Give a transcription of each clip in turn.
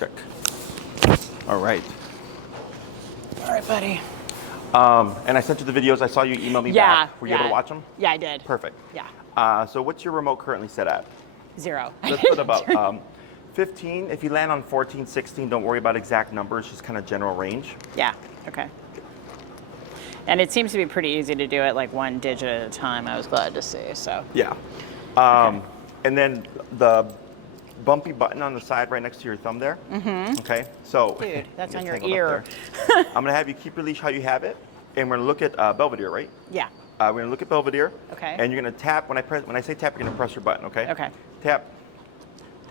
Check. All right. All right, buddy. And I sent you the videos. I saw you email me back. Were you able to watch them? Yeah, I did. Perfect. Yeah. So what's your remote currently set at? 0. Let's put about 15. If you land on 14, 16, don't worry about exact numbers, just kind of general range. Yeah, okay. And it seems to be pretty easy to do it like one digit at a time, I was glad to see, so. Yeah. Okay. And then the bumpy button on the side right next to your thumb there. Mm-hmm. Okay, so. Dude, that's on your ear. I'm gonna have you keep your leash how you have it, and we're gonna look at Belvidere, right? Yeah. We're gonna look at Belvidere. Okay. And you're gonna tap, when I say tap, you're gonna press your button, okay? Okay. Tap,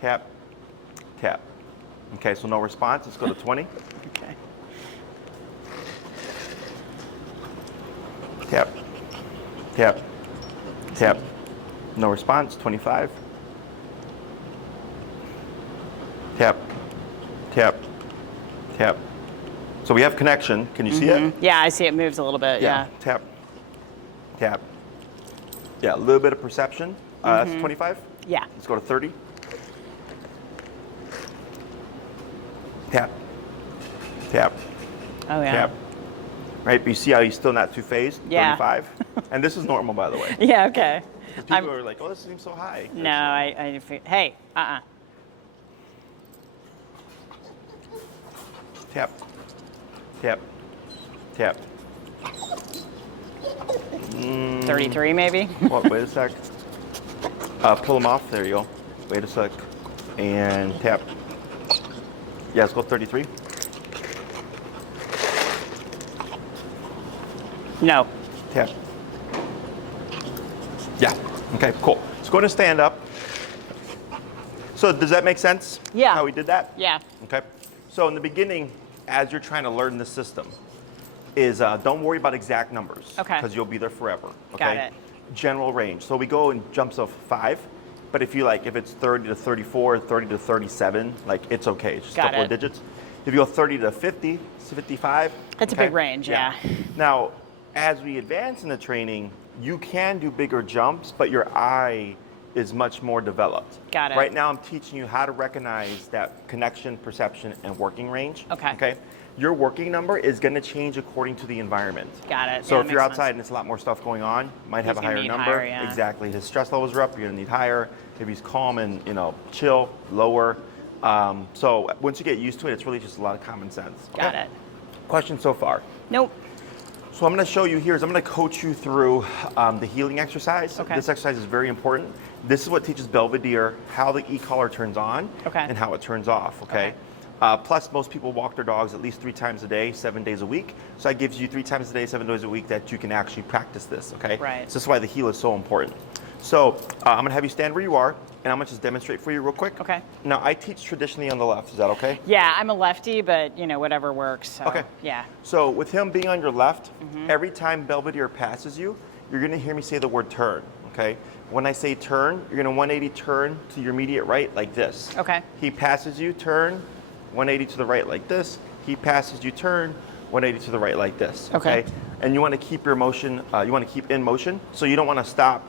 tap, tap. Okay, so no response, let's go to 20. Okay. Tap, tap, tap. No response, 25. Tap, tap, tap. So we have connection. Can you see it? Yeah, I see it moves a little bit, yeah. Tap, tap. Yeah, a little bit of perception. That's 25. Yeah. Let's go to 30. Tap, tap, Oh, yeah. tap. Right, but you see how he's still not too phased? Yeah. 35. And this is normal, by the way. Yeah, okay. People are like, oh, this seems so high. No, hey, Tap, tap, tap. 33 maybe? Wait a sec. Pull them off. There you go. Wait a sec. And tap. Yeah, let's go 33. No. Tap. Yeah. Okay, cool. So go ahead and stand up. So does that make sense? Yeah. How we did that? Yeah. Okay. So in the beginning, as you're trying to learn the system, is don't worry about exact numbers. Okay. Because you'll be there forever. Okay? Got it. General range. So we go in jumps of 5, but if it's 30 to 34, 30 to 37, like it's okay. It's just a couple of digits. If you go 30 to 50, 55. That's a big range, yeah. Now, as we advance in the training, you can do bigger jumps, but your eye is much more developed. Got it. Right now I'm teaching you how to recognize that connection, perception, and working range. Okay. Okay. Your working number is going to change according to the environment. Got it. So Yeah, if you're makes outside sense. and it's a lot more stuff going on, you might have a He's gonna higher need number. higher, yeah. Exactly. His stress levels are up, you're going to need higher. If he's calm and chill, lower. So once you get used to it, it's really just a lot of common sense. Okay? Got it. Question so far? Nope. So I'm going to show you here is I'm going to coach you through the healing exercise. Okay. This exercise is very important. This is what teaches Belvidere how the e-collar turns on and how it turns off. Okay. Plus, most people walk their dogs at least 3 times a day, 7 days a week. So that gives you 3 times a day, 7 days a week that you can actually practice this. Okay. Right. So this is why the heel is so important. So I'm going to have you stand where you are, and I'm going to just demonstrate for you real quick. Okay. Now, I teach traditionally on the left. Is that okay? Yeah, I'm a lefty, but whatever works. So, okay. Yeah. So with him being on your left, every time Belvidere passes you, you're going to hear me say the word turn. Okay. When I say turn, you're going to 180 turn to your immediate right like this. Okay. He passes you, turn, 180 to the right like this. He passes you, turn, 180 to the right like this. Okay. And you want to keep your motion, you want to keep in motion. So you don't want to stop,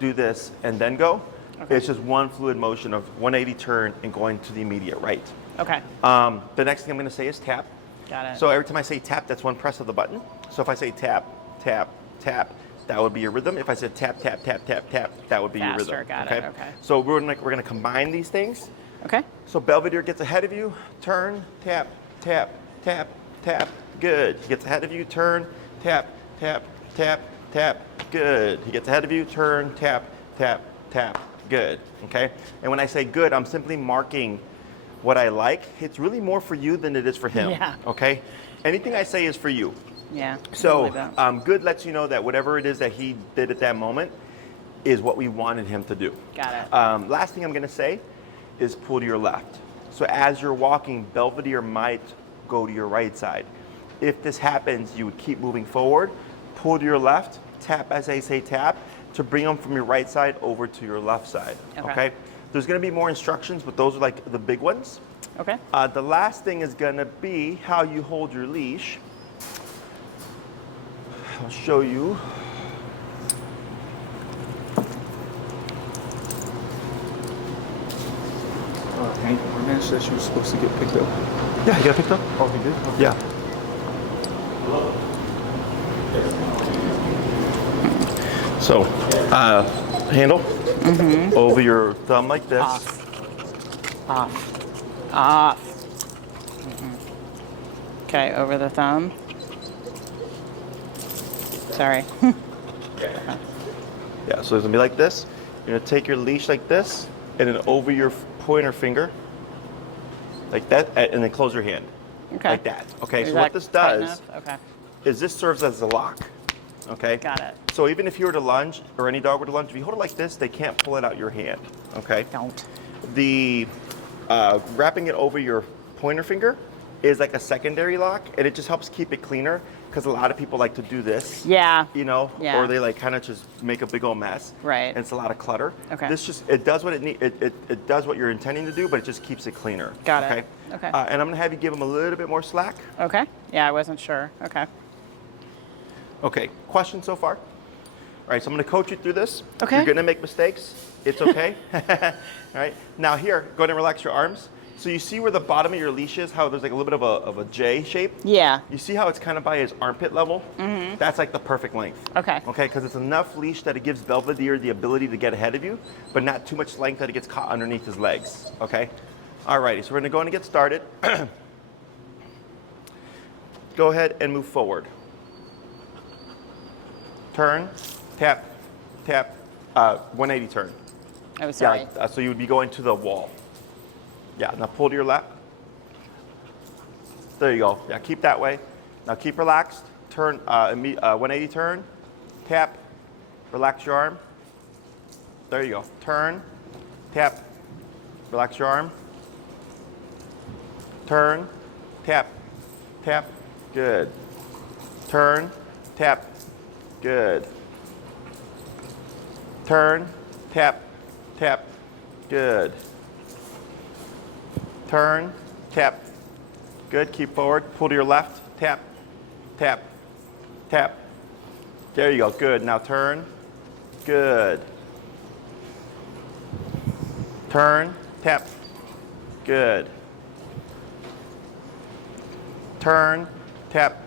do this, and then go. Okay. It's just one fluid motion of 180 turn and going to the immediate right. Okay. The next thing I'm going to say is tap. Got it. So every time I say tap, that's one press of the button. So if I say tap, tap, tap, that would be your rhythm. If I said tap, tap, tap, tap, tap, that would be your rhythm. Got it. Okay. So we're gonna combine these things. Okay. So Belvidere gets ahead of you, turn, tap, tap, tap, tap, good. He gets ahead of you, turn, tap, tap, tap, tap, good. He gets ahead of you, turn, tap, tap, tap, good. Okay. And when I say good, I'm simply marking what I like. It's really more for you than it is for him. Yeah. Okay. Anything I say is for you. Yeah. So good lets you know that whatever it is that he did at that moment is what we wanted him to do. Got it. Last thing I'm going to say is pull to your left. So as you're walking, Belvidere might go to your right side. If this happens, you would keep moving forward, pull to your left, tap as I say tap, to bring them from your right side over to your left side. Okay? There's going to be more instructions, but those are like the big ones. Okay. The last thing is going to be how you hold your leash. I'll show you. My man said she was supposed to get picked up. Yeah, you got picked up? Oh, he did? Okay. Yeah. So, handle over your thumb like this. Off. Okay, over the thumb. Sorry. Yeah, so it's gonna be like this. You're gonna take your leash like this, and then over your pointer finger, like that, and then close your hand. Okay. Like that. Okay, Is so that what this tight does enough? Okay, is this serves as a lock. Okay? got it. So even if you were to lunge, or any dog were to lunge, if you hold it like this, they can't pull it out your hand. Okay? Don't. The wrapping it over your pointer finger is like a secondary lock, and it just helps keep it cleaner, because a lot of people like to do this. Yeah. You know, Yeah. or they like kind of just make a big old mess. Right. And it's a lot of clutter. Okay. This just, it does what it does what you're intending to do, but it just keeps it cleaner. Got okay? it. Okay. And I'm gonna have you give them a little bit more slack. Okay. Yeah, I wasn't sure. Okay. Okay, questions so far? All right, so I'm gonna coach you through this. Okay. You're gonna make mistakes. It's okay. All right, now here, go ahead and relax your arms. So you see where the bottom of your leash is, how there's like a little bit of a J shape? Yeah. You see how it's kind of by his armpit level? Mm-hmm. That's like the perfect length. Okay. Okay, because it's enough leash that it gives Belvidere the ability to get ahead of you, but not too much length that it gets caught underneath his legs. Okay? Alrighty, so we're gonna go in and get started. Go ahead and move forward. Turn, tap, tap, 180 turn. Oh, sorry. Yeah, so you would be going to the wall. Yeah, now pull to your left. There you go. Yeah, keep that way. Now keep relaxed. Turn, 180 turn. Tap, relax your arm. There you go. Turn, tap, relax your arm. Turn, tap, tap, good. Turn, tap, good. Turn, tap, tap, good. Turn, tap, good, keep forward, pull to your left, tap, tap, tap. There you go, good. Now turn, good. Turn, tap, good. Turn, tap,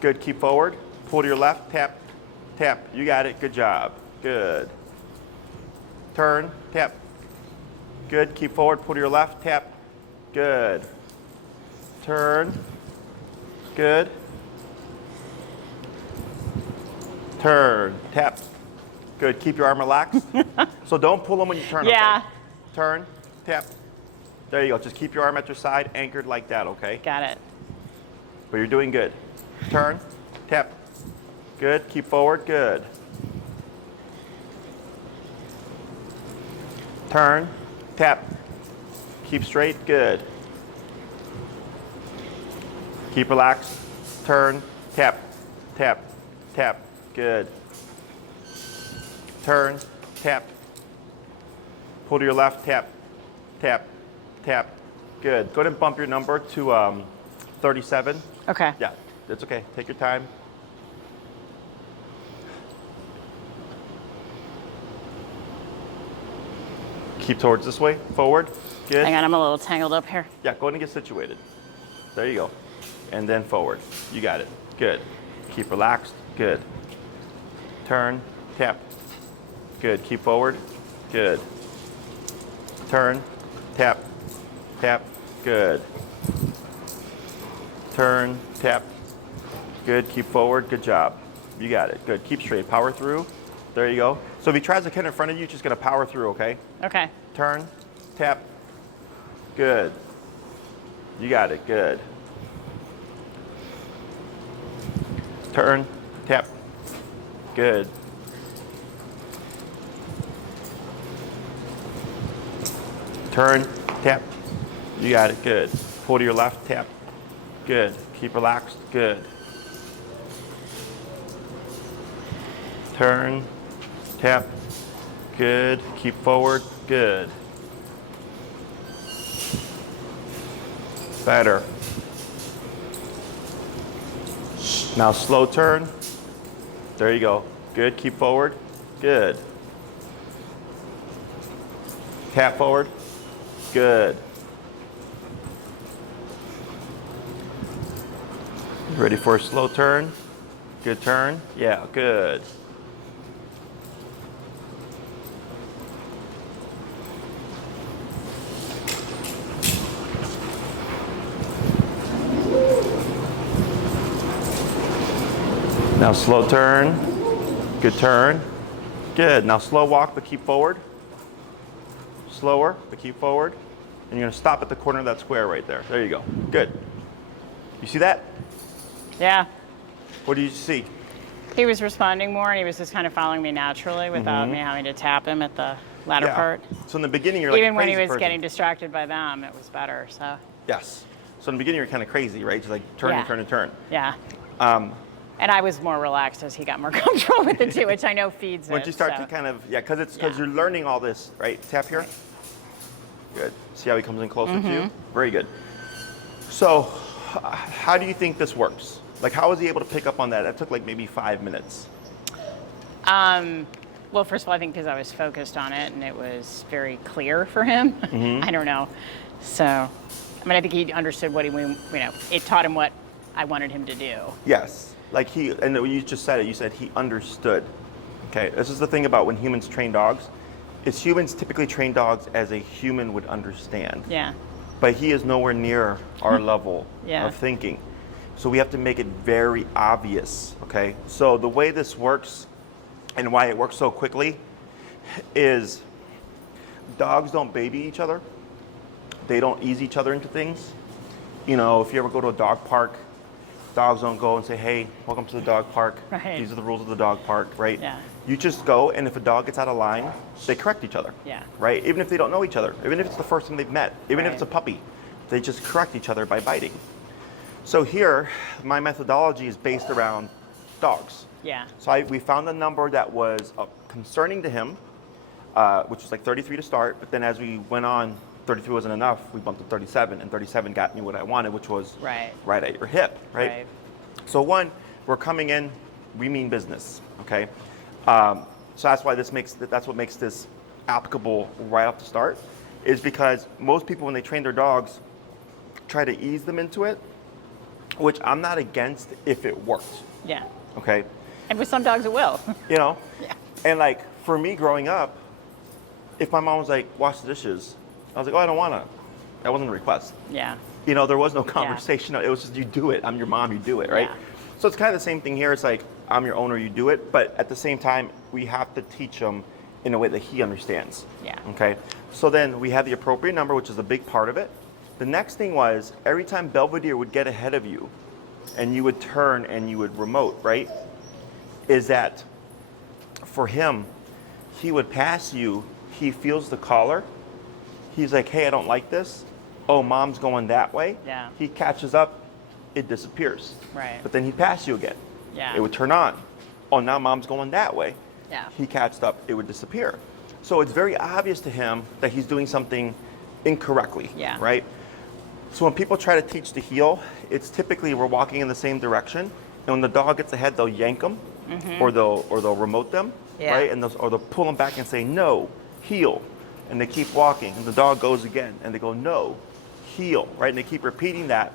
good, keep forward, pull to your left, tap, tap. You got it, good job, good. Turn, tap, good, keep forward, pull to your left, tap, good. Turn, good. Turn, tap, good. Keep your arm relaxed. So don't pull them when you turn, Yeah. okay? Turn, tap. There you go. Just keep your arm at your side, anchored like that, okay? Got it. But you're doing good. Turn, tap. Good. Keep forward. Good. Turn, tap. Keep straight. Good. Keep relaxed. Turn, tap, tap, tap. Good. Turn, tap. Pull to your left. Tap, tap, tap. Good. Go ahead and bump your number to 37. Okay. Yeah, it's okay. Take your time. Keep towards this way, forward. Good. Hang on, I'm a little tangled up here. Yeah, go ahead and get situated. There you go. And then forward. You got it. Good. Keep relaxed. Good. Turn, tap. Good. Keep forward. Good. Turn, tap, tap. Good. Turn, tap. Good. Keep forward. Good job. You got it. Good. Keep straight. Power through. There you go. So if he tries to get in front of you, just gonna power through, okay? Okay. Turn, tap. Good. You got it. Good. Turn, tap. Good. Turn, tap. You got it. Good. Pull to your left, tap. Good. Keep relaxed. Good. Turn, tap. Good. Keep forward. Good. Better. Now slow turn. There you go. Good. Keep forward. Good. Tap forward. Good. Ready for a slow turn? Good turn. Yeah, good. Now slow turn. Good turn. Good. Now slow walk, but keep forward. Slower, but keep forward. And you're gonna stop at the corner of that square right there. There you go. Good. You see that? Yeah. What do you see? He was responding more, and he was just kind of following me naturally without me having to tap him at the latter part. So in the beginning, you're like Even a when he crazy was person. getting distracted by them, it was better. So Yes. So in the beginning, you're kind of crazy, right? Just like turn Yeah. and turn and turn. yeah. And I was more relaxed as he got more comfortable with it too, which I know feeds Once it. you start so. to kind of, because Yeah. you're learning all this, right? Tap here. Good. See how he comes in closer to you? Very good. So how do you think this works? Like, how was he able to pick up on that? That took like maybe 5 minutes. Well, first of all, I think because I was focused on it and it was very clear for him. I don't know. So, I mean, I think he understood what it taught him what I wanted him to do. Yes. Like and you just said it, you said he understood. Okay, this is the thing about when humans train dogs, is humans typically train dogs as a human would understand. Yeah. But he is nowhere near our level Yeah. of thinking. So we have to make it very obvious, okay? So the way this works and why it works so quickly is dogs don't baby each other. They don't ease each other into things. You know, if you ever go to a dog park, dogs don't go and say, hey, welcome to the dog park. Right. These are the rules of the dog park, right? Yeah. You just go, and if a dog gets out of line, they correct each other. Yeah. Right? Even if they don't know each other, even if it's the first time they've met, even if Right. it's a puppy, they just correct each other by biting. So here, my methodology is based around dogs. Yeah. So we found a number that was concerning to him, which was like 33 to start, but then as we went on, 33 wasn't enough, we bumped to 37, and 37 got me what I wanted, which was right at your hip, right? So one, we're coming in, we mean business, okay? So that's why that's what makes this applicable right off the start, is because most people, when they train their dogs, try to ease them into it, which I'm not against if it works, Yeah. okay? And with some dogs, it will. You know? Yeah. And like, for me growing up, if my mom was like, wash the dishes, I was like, oh, I don't wanna. That wasn't a request. Yeah. You know, there was no conversation. It was just, you do it. I'm your mom, you do it, right? Yeah. So it's kind of the same thing here. It's like, I'm your owner, you do it. But at the same time, we have to teach him in a way that he understands. Yeah. Okay? So then we had the appropriate number, which is a big part of it. The next thing was, every time Belvidere would get ahead of you, and you would turn and you would remote, right? Is that for him, he would pass you, he feels the collar, he's like, hey, I don't like this. Oh, mom's going that way. Yeah. He catches up, it disappears. Right. But then he'd pass you again. Yeah. It would turn on. Oh, now mom's going that way. Yeah. He catched up, it would disappear. So it's very obvious to him that he's doing something incorrectly. Yeah. Right? So when people try to teach the heel, it's typically we're walking in the same direction, and when the dog gets ahead, they'll yank them, or they'll remote them, Yeah. right? And or they'll pull them back and say no, heel, and they keep walking, and the dog goes again, and they go no, heel, right? And they keep repeating that,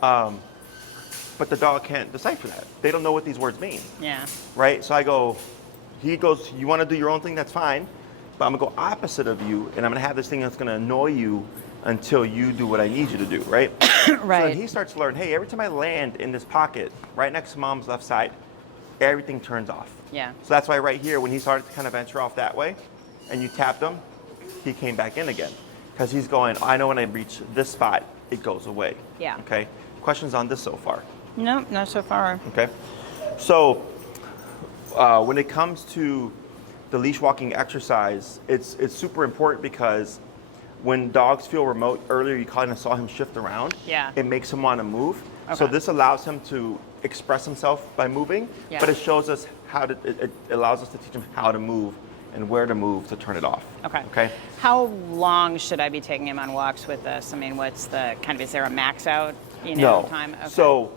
but the dog can't decipher that. They don't know what these words mean, Yeah. right? So he goes, you want to do your own thing? That's fine, but I'm gonna go opposite of you, and I'm gonna have this thing that's gonna annoy you until you do what I need you to do, right? Right. So then he starts to learn, hey, every time I land in this pocket, right next to mom's left side, everything turns off. Yeah. So that's why right here, when he started to kind of venture off that way, and you tapped him, he came back in again. Because he's going, I know when I reach this spot, it goes away. Yeah. Okay? Questions on this so far? No, not so far. Okay? So when it comes to the leash walking exercise, it's super important because when dogs feel remote, earlier you kind of saw him shift around. Yeah. It makes him want to move. So Okay. this allows him to express himself by moving, Yeah. but it shows us it allows us to teach him how to move and where to move to turn it off. Okay. Okay? How long should I be taking him on walks with this? I mean, what's the is there a max out, No. time? Okay. So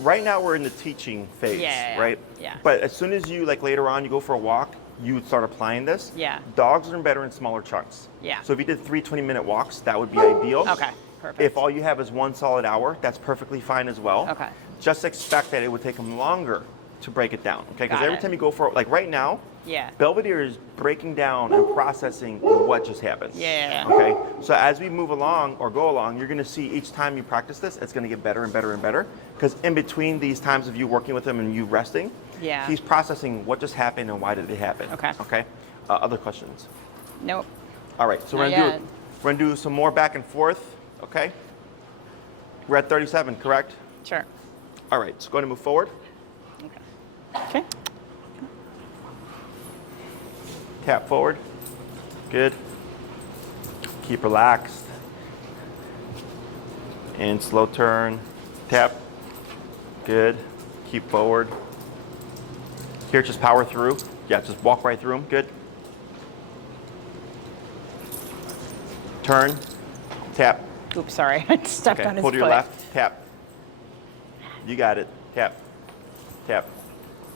right now we're in the teaching phase, Yeah. right? Yeah. But as soon as you, like later on, you go for a walk, you would start applying this. Yeah. Dogs learn better in smaller chunks. Yeah. So if you did 3 20-minute walks, that would be ideal. Okay, perfect. If all you have is 1 solid hour, that's perfectly fine as well. Okay. Just expect that it would take them longer to break it down, okay? Because Got every it. time you go for, like right now, Yeah. Belvidere is breaking down and processing what just happened. Yeah. Okay. So as we move along or go along, you're going to see each time you practice this, it's going to get better and better and better. Because in between these times of you working with him and you resting, Yeah. he's processing what just happened and why did it happen. Okay. Okay. Other questions? Nope. All right. So Not we're gonna do some more back and forth. Okay. We're at 37, correct? Sure. All right. So go ahead and move forward. Okay. Tap forward. Good. Keep relaxed. And slow turn. Tap. Good. Keep forward. Here, just power through. Yeah, just walk right through them. Good. Turn. Tap. Oops, sorry. I stepped on his Pull to your foot. left. Tap. You got it. Tap. Tap.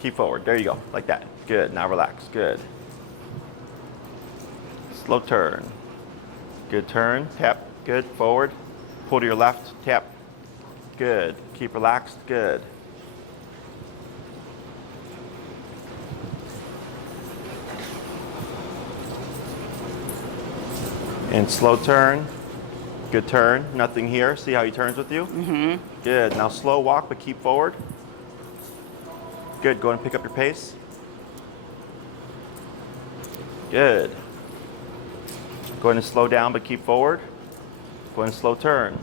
Keep forward. There you go. Like that. Good. Now relax. Good. Slow turn. Good turn. Tap. Good. Forward. Pull to your left. Tap. Good. Keep relaxed. Good. And slow turn. Good turn. Nothing here. See how he turns with you? Mm-hmm. Good. Now slow walk, but keep forward. Good. Go ahead and pick up your pace. Good. Go ahead and slow down, but keep forward. Go ahead and slow turn.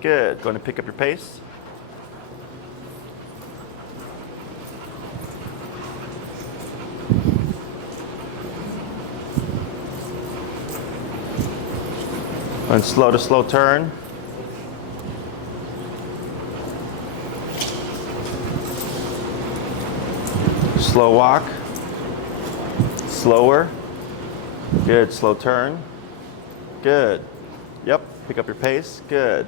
Good. Go ahead and pick up your pace. And slow to slow turn. Slow walk. Slower. Good. Slow turn. Good. Yep. Pick up your pace. Good.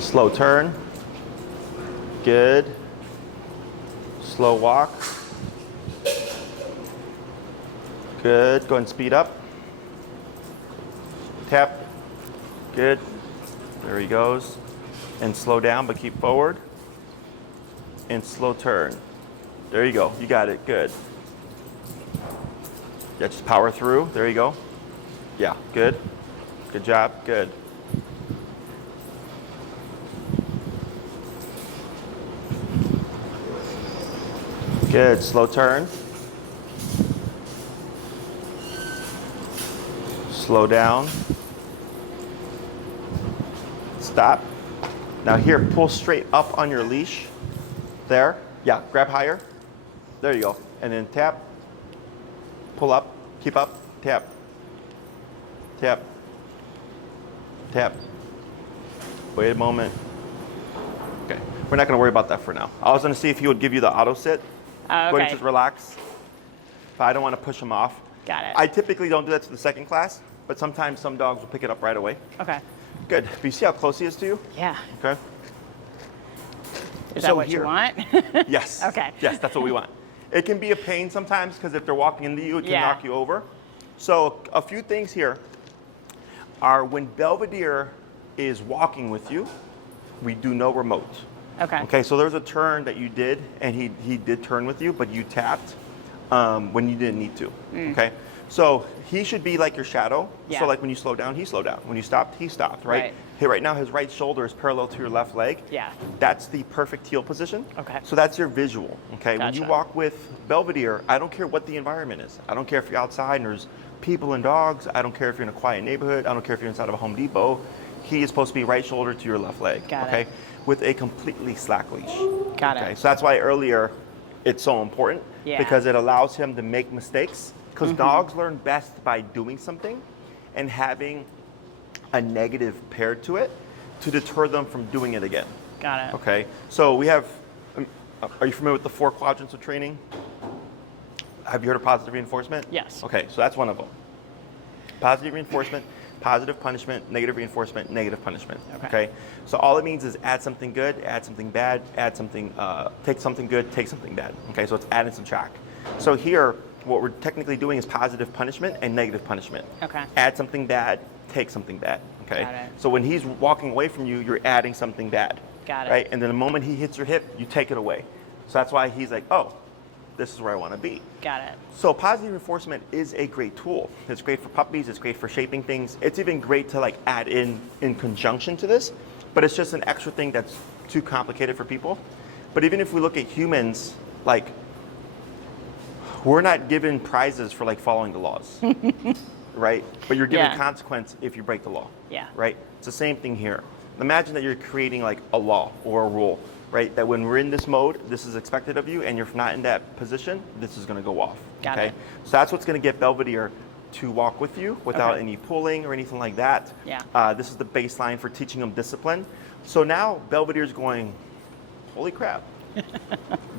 Slow turn. Good. Slow walk. Good. Go ahead and speed up. Tap. Good. There he goes. And slow down, but keep forward. And slow turn. There you go. You got it. Good. Yeah, just power through. There you go. Yeah, good. Good job. Good. Good. Slow turn. Slow down. Stop. Now here, pull straight up on your leash. There. Yeah, grab higher. There you go. And then tap. Pull up. Keep up. Tap. Tap. Tap. Wait a moment. Okay. We're not going to worry about that for now. I was going to see if he would give you the auto sit. Oh, okay. Go ahead and just relax. But I don't want to push him off. Got it. I typically don't do that to the second class, but sometimes some dogs will pick it up right away. Okay. Good. But you see how close he is to you? Yeah. Okay. Is So that what here- you want? Yes. Okay. Yes, that's what we want. It can be a pain sometimes because if they're walking into you, it can Yeah. knock you over. So a few things here are when Belvidere is walking with you, we do no remote. Okay. Okay, so there's a turn that you did, and he did turn with you, but you tapped when you didn't need to. Okay, so he should be like your shadow. Yeah. So like when you slow down, he slowed down. When you stopped, he stopped. Right. Right. Hey, right now his right shoulder is parallel to your left leg. Yeah. That's the perfect heel position. Okay. So that's your visual. Okay. When you Gotcha. walk with Belvidere, I don't care what the environment is. I don't care if you're outside and there's people and dogs. I don't care if you're in a quiet neighborhood. I don't care if you're inside of a Home Depot. He is supposed to be right shoulder to your left leg. Got okay. it. With a completely slack leash. Got Okay. it. So that's why earlier it's so important. Yeah. Because it allows him to make mistakes. Because dogs learn best by doing something and having a negative paired to it to deter them from doing it again. Got it. Okay, so we have, are you familiar with the 4 quadrants of training? Have you heard of positive reinforcement? Yes. Okay, so that's one of them. Positive reinforcement positive punishment, negative reinforcement, negative punishment. Okay. So all it means is add something good, add something bad, add something, take something good, take something bad. Okay, so it's add and subtract. So here, what we're technically doing is positive punishment and negative punishment. Okay. Add something bad, take something bad. Okay. Got it. So when he's walking away from you, you're adding something bad. Got it. Right? And then the moment he hits your hip, you take it away. So that's why he's like, oh, this is where I want to be. Got it. So positive reinforcement is a great tool. It's great for puppies. It's great for shaping things. It's even great to like add in conjunction to this, but it's just an extra thing that's too complicated for people. But even if we look at humans, like we're not given prizes for like following the laws, right? But you're given Yeah. consequence if you break the law. Yeah. Right? It's the same thing here. Imagine that you're creating like a law or a rule, right? That when we're in this mode, this is expected of you, and you're not in that position, this is going to go off. Got okay? it. So that's what's going to get Belvidere to walk with you without Okay. any pulling or anything like that. Yeah. This is the baseline for teaching them discipline. So now Belvidere's going, holy crap.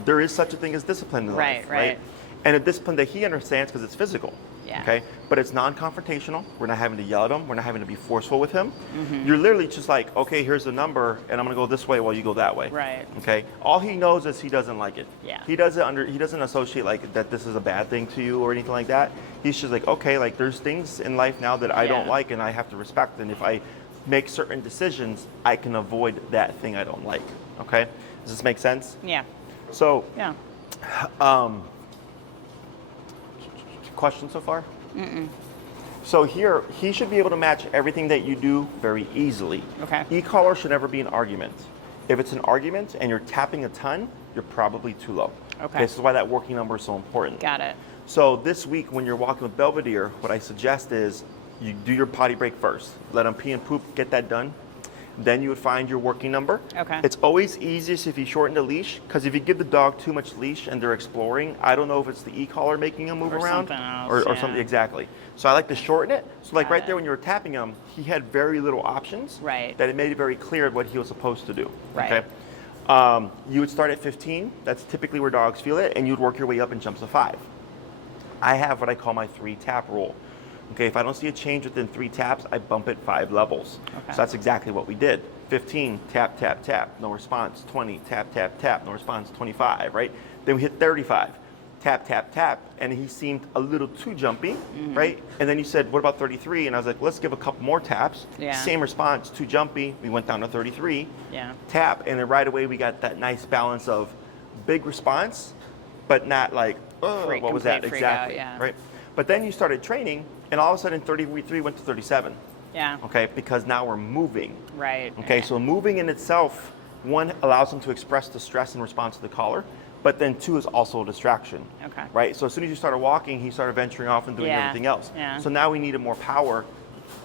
There is such a thing as discipline in life, Right. And a discipline that he understands because it's physical. Yeah. Okay, but it's non-confrontational. We're not having to yell at him. We're not having to be forceful with him. Mm-hmm. You're literally just like, okay, here's the number, and I'm gonna go this way while you go that way. Right. Okay. All he knows is he doesn't like it. Yeah. He doesn't associate like that this is a bad thing to you or anything like that. He's just like, okay, like there's things in life now that I don't Yeah. like and I have to respect. And if I make certain decisions, I can avoid that thing I don't like. Okay. Does this make sense? Yeah. So, Yeah. question so far? So here, he should be able to match everything that you do very easily. Okay. E-collar should never be an argument. If it's an argument and you're tapping a ton, you're probably too low. Okay. This is why that working number is so important. Got it. So this week, when you're walking with Belvidere, what I suggest is you do your potty break first. Let him pee and poop, get that done. Then you would find your working number. Okay. It's always easiest if you shorten the leash, because if you give the dog too much leash and they're exploring, I don't know if it's the e-collar making them move Or around something else, or yeah. something exactly. So I like to shorten it. So like Got right it. there when you were tapping him, he had very little options. Right. That it made it very clear what he was supposed to do. Right. Okay. You would start at 15. That's typically where dogs feel it, and you'd work your way up in jumps of 5. I have what I call my 3-tap rule. Okay, if I don't see a change within 3 taps, I bump it 5 levels. Okay. So that's exactly what we did. 15, tap, tap, tap, no response. 20, tap, tap, tap, no response. 25, right? Then we hit 35, tap, tap, tap, and he seemed a little too jumpy, right? And then you said, what about 33? And I was like, let's give a couple more taps. Yeah. Same response, too jumpy. We went down to 33. Yeah. Tap, and then right away we got that nice balance of big response, but not like, oh, Freak, what was that? complete freak out, Exactly, yeah. right? But then you started training, and all of a sudden 33 went to 37. Yeah. Okay, because now we're moving. Right. Okay, so moving in itself, 1, allows them to express the stress in response to the collar, but then 2 is also a distraction. Okay. Right, so as soon as you started walking, he started venturing off and doing Yeah, everything else. yeah. So now we needed more power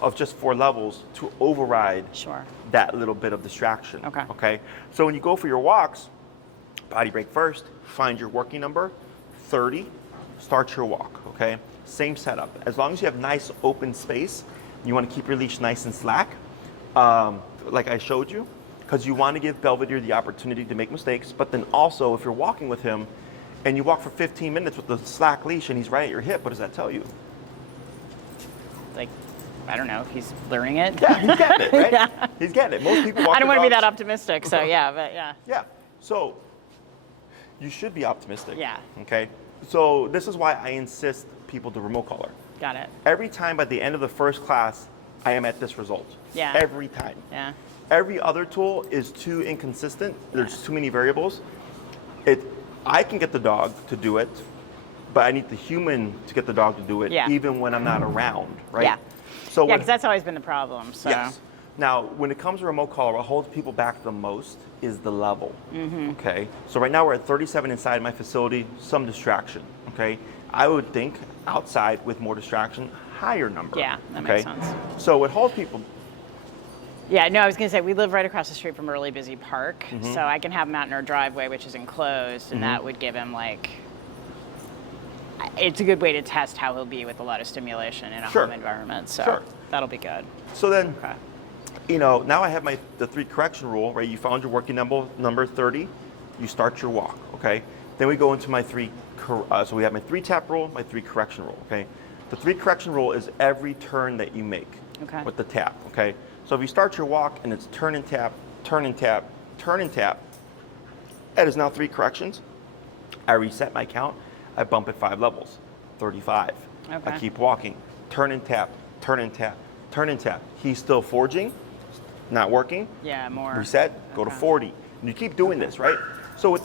of just 4 levels to override Sure. that little bit of distraction. Okay. Okay, so when you go for your walks, body break first, find your working number, 30, start your walk, okay? Same setup. As long as you have nice open space, you want to keep your leash nice and slack, like I showed you, because you want to give Belvidere the opportunity to make mistakes, but then also if you're walking with him and you walk for 15 minutes with the slack leash and he's right at your hip, what does that tell you? Like, I don't know. He's learning it. Yeah, he's getting it, right? Yeah. He's getting it. Most people walk I don't their want to be that dogs- optimistic. So yeah, but yeah. Yeah. So you should be optimistic. Yeah. Okay. So this is why I insist people do remote collar. Got it. Every time by the end of the first class, I am at this result. Yeah. Every time. Yeah. Every other tool is too inconsistent. There's too many variables. I can get the dog to do it, but I need the human to get the dog to do it, Yeah. even when I'm not around, right? Yeah. So Yeah, when- because that's always been the problem. So. Yes. Now, when it comes to remote collar, what holds people back the most is the level. Okay. So right now we're at 37 inside my facility, some distraction. Okay. I would think outside with more distraction, higher number. Yeah, that okay? makes sense. So what holds people? Yeah, no, I was going to say, we live right across the street from a really busy park, Mm-hmm. so I can have him out in our driveway, which is enclosed, and that would give him, like, it's a good way to test how he'll be with a lot of stimulation in a Sure. home environment, so Sure. that'll be good. So then, Okay. you know, now I have the 3 correction rule, right? You found your working number 30, you start your walk, okay? Then we go into my 3, so we have my 3 tap rule, my 3 correction rule, okay? The 3 correction rule is every turn that you make. Okay. with the tap, okay? So if you start your walk and it's turn and tap, turn and tap, turn and tap, that is now 3 corrections. I reset my count, I bump it 5 levels, 35. Okay. I keep walking, turn and tap, turn and tap, turn and tap. He's still forging, not working. Yeah, more. Reset, go to Okay. 40. And you keep doing this, right? So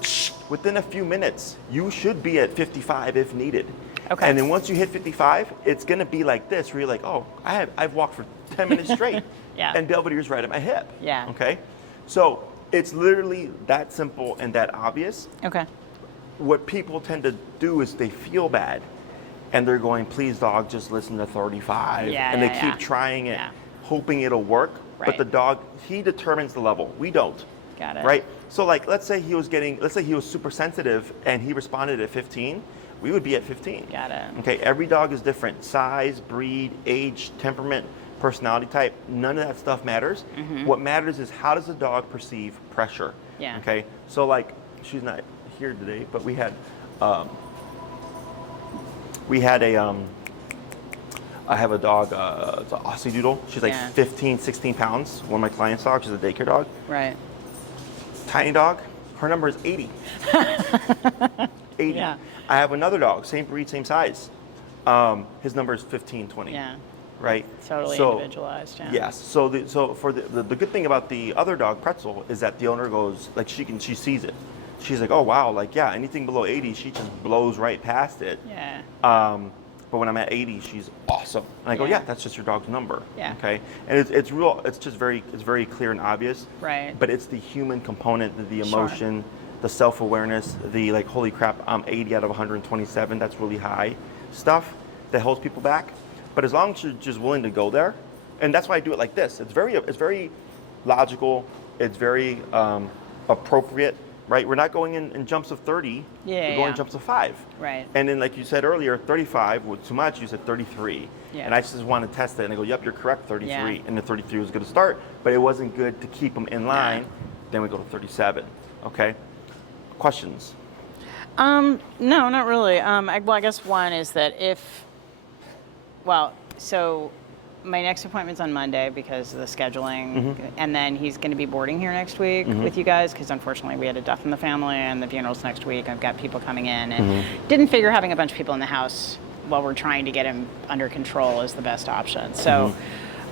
within a few minutes, you should be at 55 if needed. Okay. And then once you hit 55, it's gonna be like this, where you're like, oh, I've walked for 10 minutes straight. Yeah. And Belvidere's right at my hip. Yeah. Okay? So it's literally that simple and that obvious. Okay. What people tend to do is they feel bad and they're going, please dog, just listen to 35. Yeah, and they yeah, keep yeah. trying it, Yeah. hoping it'll work. But Right. the dog, he determines the level. We don't. Got it. Right? So like, let's say he was super sensitive and he responded at 15, we would be at 15. Got it. Okay, every dog is different. Size, breed, age, temperament, personality type, none of that stuff matters. What matters is how does the dog perceive pressure? Yeah. Okay, so like, she's not here today, but we had I have a dog, it's an Aussie Doodle. She's like Yeah. 15, 16 pounds. One of my clients' dogs, she's a daycare dog. Right. Tiny dog, her number is 80. 80. Yeah. I have another dog, same breed, same size. His number is 15, 20. Yeah. Right? Totally So- individualized. Yeah. Yes. So for the good thing about the other dog, Pretzel, is that the owner goes, like she sees it. She's like, oh wow, like yeah, anything below 80, she just blows right past it. Yeah. But when I'm at 80, she's awesome. And I go, Yeah. yeah, that's just your dog's number. Yeah. Okay. And it's just very clear and obvious. Right. But it's the human component, the Sure. emotion, the self-awareness, the like, holy crap, I'm 80 out of 127. That's really high stuff that holds people back. But as long as you're just willing to go there, and that's why I do it like this. It's very logical. It's very appropriate. Right, we're not going in jumps of 30. Yeah, we're going yeah. in jumps of 5. Right. And then, like you said earlier, 35 was too much. You said 33. Yeah. And I just wanted to test it, and I go, "Yep, you're correct, 33." Yeah. And the 33 was good to start, but it wasn't good to keep them in line. Yeah. Then we go to 37. Okay. Questions? No, not really. I guess one is that so my next appointment's on Monday because of the scheduling, and then he's going to be boarding here next week with you guys because unfortunately we had a death in the family and the funeral's next week. I've got people coming in and didn't figure having a bunch of people in the house while we're trying to get him under control is the best option. So,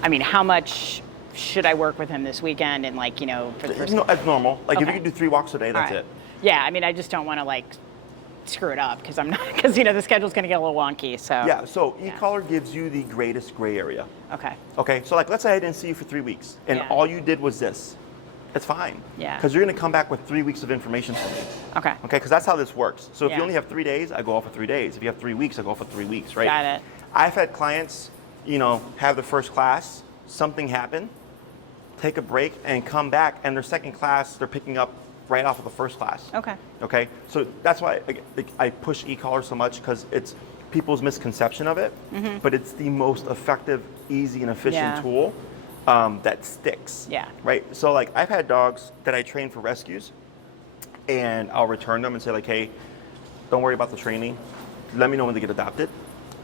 I mean, how much should I work with him this weekend and for the first? No, that's normal. Like if Okay. you can do 3 walks a day, that's All right. it. Yeah, I mean, I just don't want to screw it up because the schedule's going to get a little wonky. So Yeah. So Yeah. e-collar gives you the greatest gray area. Okay. Okay. So like, let's say I didn't see you for 3 weeks, and Yeah. all you did was this. It's fine. Yeah. Because you're going to come back with 3 weeks of information from me. Okay. Okay, because that's how this works. So if Yeah. you only have 3 days, I go off for 3 days. If you have 3 weeks, I go off for 3 weeks, right? Got it. I've had clients, have their first class, something happen, take a break, and come back, and their second class, they're picking up right off of the first class. Okay. Okay, so that's why I push e-collar so much, because it's people's misconception of it, but it's the most effective, easy, and efficient Yeah. tool that sticks. Yeah. Right. So like I've had dogs that I train for rescues, and I'll return them and say like, hey, don't worry about the training. Let me know when they get adopted.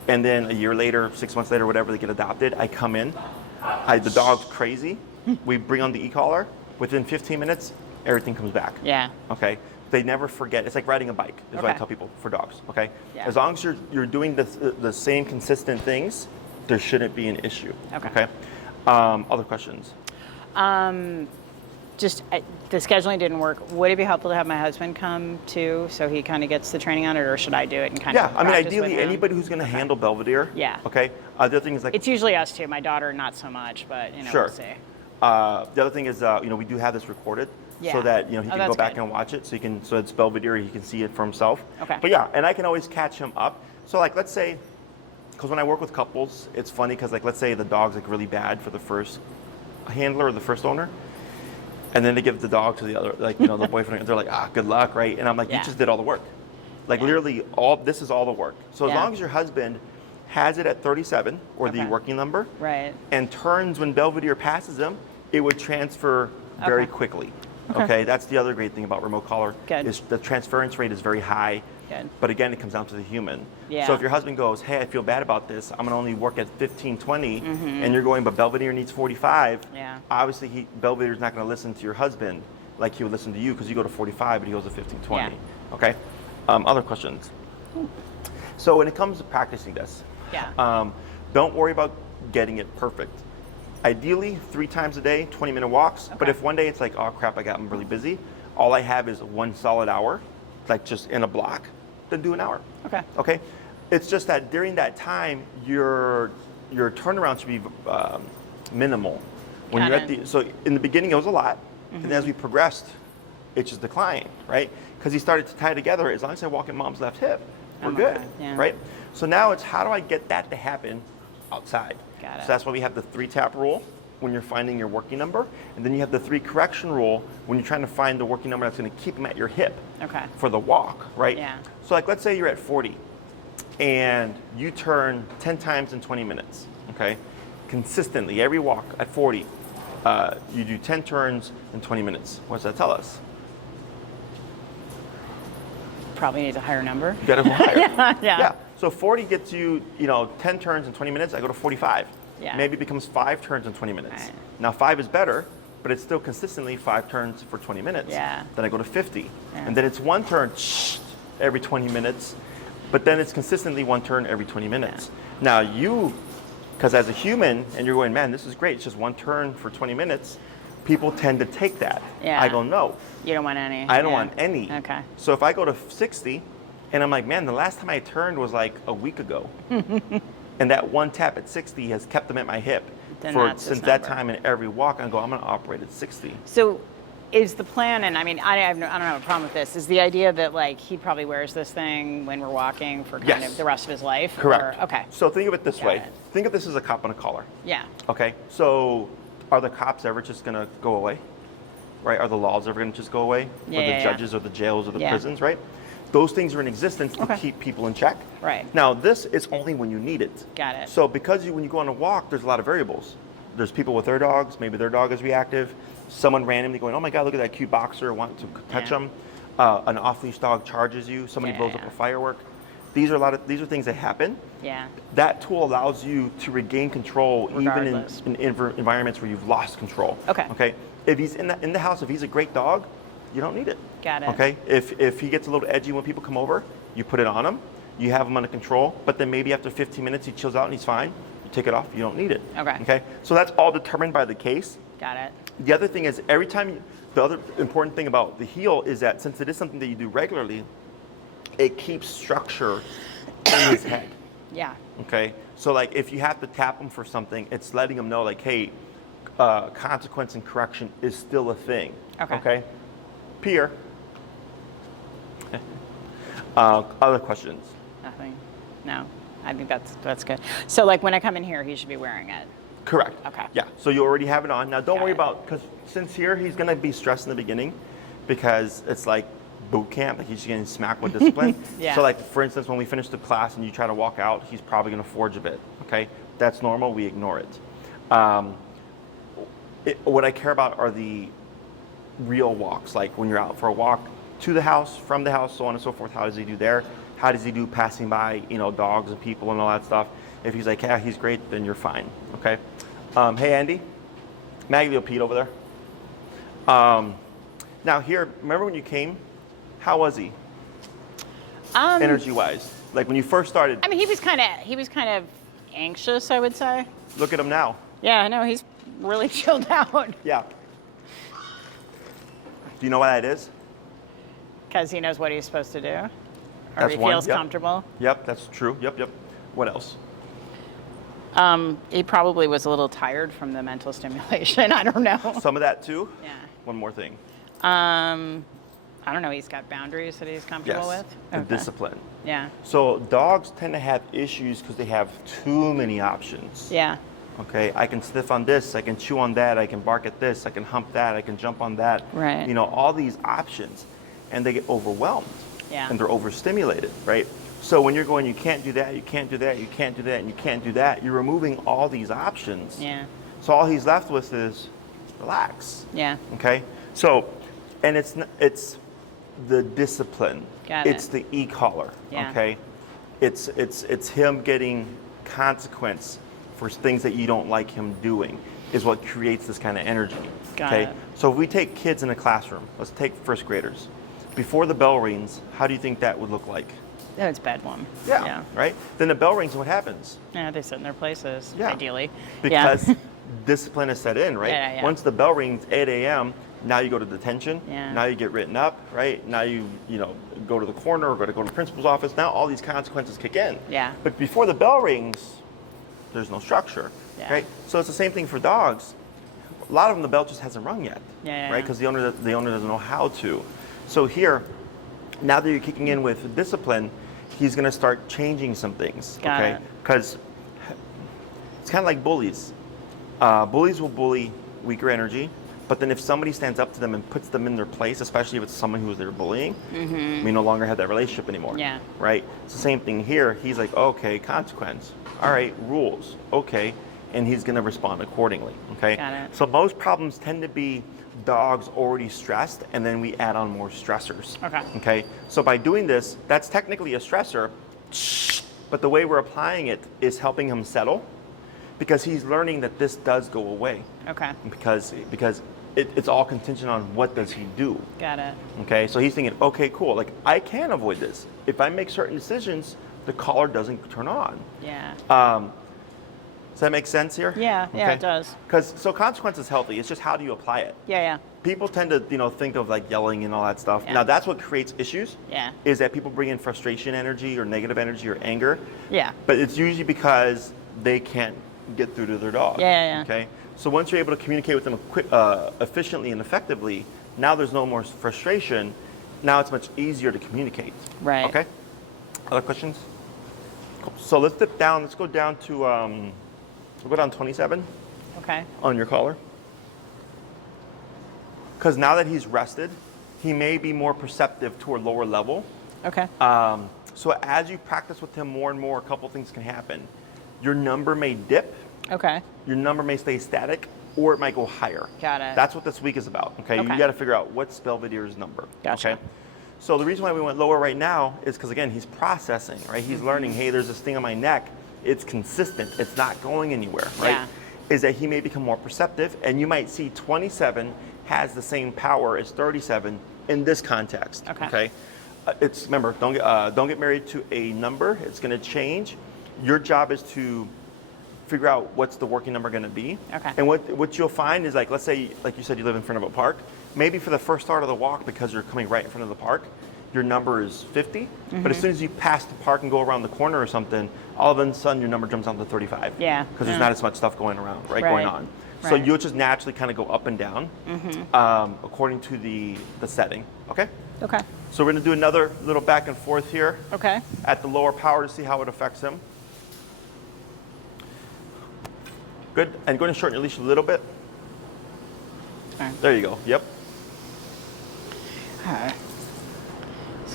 And then a year later, 6 months later, whatever, they get adopted. I come in. The dog's crazy. We bring on the e-collar. Within 15 minutes, everything comes back. Yeah. Okay. They never forget. It's like riding a bike, is what I Okay. tell people for dogs. Okay. Yeah. As long as you're doing the same consistent things, there shouldn't be an issue. Okay. Other questions? The scheduling didn't work. Would it be helpful to have my husband come too, so he kind of gets the training on it, or should I do it and kind Yeah, of? I mean, practice with ideally, him? anybody who's going to handle Belvidere. Yeah. Okay. The other thing is like. It's usually us two. My daughter, not so much, but Sure. we'll see. The other thing is, we do have this recorded, Yeah. so that he Oh, can go that's back good. and watch it. So it's Belvidere. He can see it for himself. Okay. But yeah, and I can always catch him up. So like, let's say, because when I work with couples, it's funny because like, let's say the dog's like really bad for the first handler or the first owner, and then they give the dog to the other, the boyfriend, and they're like, good luck, right? And I'm like, Yeah. you just did all the work. Like Yeah. literally, this is all the work. So as Yeah. long as your husband has it at 37 or the Okay. working number, Right. and turns when Belvidere passes him, it would transfer very Okay. quickly. Okay, that's the other great thing about remote collar. Good. Is the transference rate is very high. Good. But again, it comes down to the human. Yeah. So if your husband goes, hey, I feel bad about this, I'm gonna only work at 15, 20, and you're going, but Belvidere needs 45. Yeah. Obviously, Belvidere's not gonna listen to your husband like he would listen to you because you go to 45, but he goes to 15, 20. Yeah. Okay. Other questions. So when it comes to practicing this, Yeah. don't worry about getting it perfect. Ideally, 3 times a day, 20-minute walks. But Okay. if one day it's like, oh crap, I'm really busy, all I have is 1 solid hour, like just in a block, then do an hour. Okay. Okay. It's just that during that time, your turnaround should be minimal. When Got you're at it. the so in the beginning it was a lot, and as we progressed, it just declined, right? Because he started to tie together. As long as I walk in mom's left hip, we're I'm good, okay, yeah. right? So now it's how do I get that to happen outside? Got it. So that's why we have the 3-tap rule when you're finding your working number, and then you have the 3 correction rule when you're trying to find the working number that's going to keep them at your hip Okay. for the walk, right? Yeah. So like let's say you're at 40 and you turn 10 times in 20 minutes, okay? Consistently, every walk at 40, you do 10 turns in 20 minutes. What does that tell us? Probably needs a higher number. You gotta go higher. Yeah. So 40 gets you, 10 turns in 20 minutes, I go to 45. Yeah. Maybe it becomes 5 turns in 20 minutes. Right. Now 5 is better, but it's still consistently 5 turns for 20 minutes. Yeah. Then I go to 50. Yeah. And then it's 1 turn every 20 minutes, but then it's consistently 1 turn every 20 minutes. Now because as a human, and you're going, man, this is great, it's just 1 turn for 20 minutes, people tend to take that. Yeah. I go, no, You don't want any. I don't Yeah. want any. Okay. So if I go to 60, and I'm like, man, the last time I turned was like a week ago. And that 1 tap at 60 has kept them at my hip Then that's his since that number. time. In every walk, I go, I'm gonna operate at 60. So is the plan, and I mean, I don't have a problem with this, is the idea that like he probably wears this thing when we're walking for kind Yes. of the rest of his life? Correct. Or, okay. So think of it this Got way. it. Think of this as a cop on a collar. Yeah. Okay. So are the cops ever just gonna go away? Right? Are the laws ever gonna just go away? Yeah, Or the yeah. judges or the jails or the Yeah. prisons, right? Those things are in existence to Okay. keep people in check. Right. Now this is only when you need it. Got it. So because when you go on a walk, there's a lot of variables. There's people with their dogs, maybe their dog is reactive. Someone randomly going, oh my God, look at that cute boxer, want to touch Yeah. them. An off-leash dog charges you. Somebody Yeah, blows yeah, up yeah. a firework. These are things that happen. Yeah. That tool allows you to regain control Regardless. even in environments where you've lost control. Okay. Okay. If he's in the house, if he's a great dog, you don't need it. Got it. Okay. If he gets a little edgy when people come over, you put it on him. You have him under control. But then maybe after 15 minutes he chills out and he's fine. You take it off. You don't need it. Okay. Okay. So that's all determined by the case. Got it. The other thing is the other important thing about the heel is that since it is something that you do regularly, it keeps structure in his head. Yeah. Okay, so like if you have to tap him for something, it's letting him know like, hey, consequence and correction is still a thing. Okay. Okay. Peer. Other questions? Nothing. No. I think that's good. So like when I come in here, he should be wearing it. Correct. Okay. Yeah. So you already have it on. Now don't Got worry it. about because since here he's gonna be stressed in the beginning because it's like boot camp, like he's getting smacked with discipline. Yeah. So like for instance, when we finish the class and you try to walk out, he's probably gonna forge a bit. Okay. That's normal. We ignore it. What I care about are the real walks, like when you're out for a walk to the house, from the house, so on and so forth. How does he do there? How does he do passing by, dogs and people and all that stuff? If he's like, yeah, he's great, then you're fine, okay? Hey, Andy, Maggie will Pete over there. Now here, remember when you came? How was he, energy-wise? Like when you first started, I mean, he was kind of anxious, I would say. look at him now. Yeah, no, he's really chilled out Yeah. Do you know why that is? because he knows what he's supposed to do, or That's he one, feels yep. comfortable. Yep, that's true. Yep. What else? He probably was a little tired from the mental stimulation. I don't know. Some of that too? Yeah. One more thing. I don't know. He's got boundaries that he's comfortable Yes, with. the Okay. discipline. Yeah. So dogs tend to have issues because they have too many options. Yeah. Okay, I can sniff on this, I can chew on that, I can bark at this, I can hump that, I can jump on that. Right. All these options, and they get overwhelmed. Yeah. And they're overstimulated, right? So when you're going, you can't do that, you can't do that, you can't do that, and you can't do that, you're removing all these options. Yeah. So all he's left with is relax. Yeah. Okay? So And it's the discipline. Got it. It's the e-collar. Yeah. Okay. It's him getting consequence for things that you don't like him doing is what creates this kind of energy. Got okay. it. So if we take kids in a classroom, let's take first graders. Before the bell rings, how do you think that would look like? Oh, it's bedlam. Yeah. Right? Then the bell rings and what happens? Yeah, they sit in their places, Yeah. ideally. Because yeah. discipline is set in, right? Yeah. Once the bell rings 8 a.m., now you go to detention. Yeah. Now you get written up, right? Now you go to the corner or go to the principal's office. Now all these consequences kick in. Yeah. But before the bell rings, there's no structure, Yeah. right? So it's the same thing for dogs. A lot of them, the bell just hasn't rung yet, Yeah. right? Because the owner doesn't know how to. So here, now that you're kicking in with discipline, he's going to start changing some things, Got okay? it. Because it's kind of like bullies. Bullies will bully weaker energy, but then if somebody stands up to them and puts them in their place, especially if it's someone who they're bullying, we no longer have that relationship anymore. Yeah. Right? It's the same thing here. He's like, okay, consequence. All right, rules. Okay. And he's going to respond accordingly. Okay. Got it. So most problems tend to be dogs already stressed, and then we add on more stressors. Okay. Okay. So by doing this, that's technically a stressor, but the way we're applying it is helping him settle, because he's learning that this does go away. Okay. Because it's all contingent on what does he do. Got it. Okay, so he's thinking, okay, cool. Like I can avoid this if I make certain decisions. The collar doesn't turn on. Yeah. Does that make sense here? Yeah, it does. Because so consequence is healthy. It's just how do you apply it? Yeah. People tend to think of like yelling and all that stuff. Yeah. Now that's what creates issues. Yeah. Is that people bring in frustration energy or negative energy or anger. Yeah. But it's usually because they can't get through to their dog. Yeah. Okay. So once you're able to communicate with them efficiently and effectively, now there's no more frustration. Now it's much easier to communicate. Right. Okay. Other questions? Cool. So let's dip down. Let's go down to we'll go down 27 Okay. on your collar. Because now that he's rested, he may be more perceptive to a lower level. Okay. So as you practice with him more and more, a couple things can happen. Your number may dip. Okay. Your number may stay static, or it might go higher. Got it. That's what this week is about. Okay. Okay. You got to figure out what's Belvidere's number. Gotcha. Okay. So the reason why we went lower right now is because again he's processing, right? He's learning. Hey, there's this thing on my neck. It's consistent. It's not going anywhere, right? Yeah. Is that he may become more perceptive, and you might see 27 has the same power as 37 in this context. Okay. It's remember, don't get married to a number. It's going to change. Your job is to figure out what's the working number going to be. Okay. And what you'll find is like, let's say, like you said, you live in front of a park. Maybe for the first start of the walk, because you're coming right in front of the park, your number is 50. But as soon as you pass the park and go around the corner or something, all of a sudden your number jumps down to 35. Yeah. Because there's not as much stuff going around, right? Right. Going on. So Right. you'll just naturally kind of go up and down according to the setting. Okay. Okay. So we're going to do another little back and forth here Okay. at the lower power to see how it affects him. Good. And go ahead and shorten your leash a little bit. All right. There you go. Yep. All right.